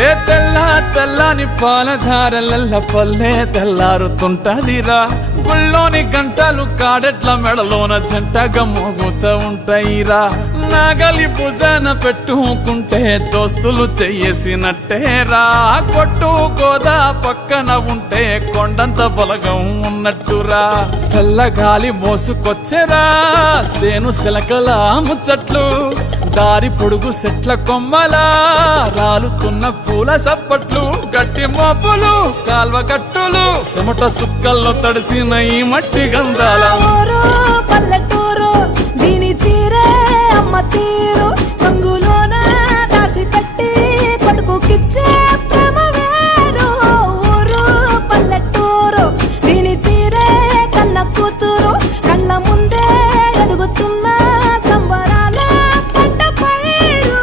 ఏ తెల్లని పాలధారలల్ల పల్లె తెల్లారుతుంటదిరా. గుళ్ళోని గంటలు కాడెట్ల మెడలోన జంటగా మోగుతూ ఉంటాయిరా. నాగలి భుజాన పెట్టుకుంటే దోస్తులు చెయ్యేసినట్టేరా. కొట్టు గోదా పక్కన ఉంటే కొండంత బలగం ఉన్నట్టురా. చల్లగాలి మోసుకొచ్చెరా సేను శిలకల ముచ్చట్లు. దారి పొడుగు చెట్ల కొమ్మలా రాలుతున్న పూల సప్పట్లు. గట్టి మోపులు కాల్వ గట్టులు చెమట సుక్కల్లో తడిసిన ఈ మట్టి గంధాల పల్లెటూరు దీని తీరే అమ్మ తీరు. రంగులోన దాసి పెట్టి కొడుకుకిచ్చే ప్రేమ వేరు. ఊరు పల్లెటూరు దీని తీరే కన్న కూతురు. కళ్ళ ముందే ఎదుగుతున్న సంబరాల పంట పైరు.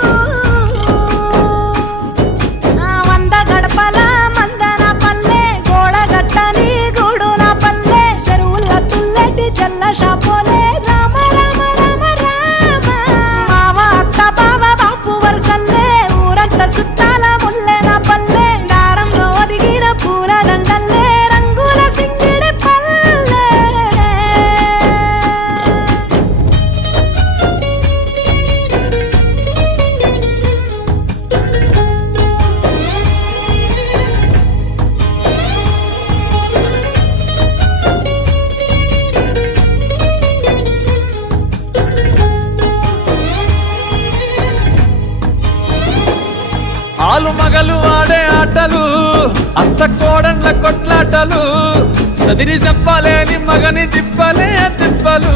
వంద గడపల మందన పల్లె గోడగట్టని గూడు నా పల్లె. చెరువుల తుల్లటి జల్ల షాపోలే రామ రామ రామ రామ. మావ అత్త బావ బాపు వరసల్లే ఊరంత సుట్టాల ముల్లె నా పల్లె. దారంలో ఒదిగిన పూల దండల్లే రంగుల సింగిడి పల్లె. ఆలు మగలు ఆడే ఆటలు అత్త కోడన్ల కొట్లాటలు. సదిరి చెప్పలేని మగని తిప్పలే తిప్పలు.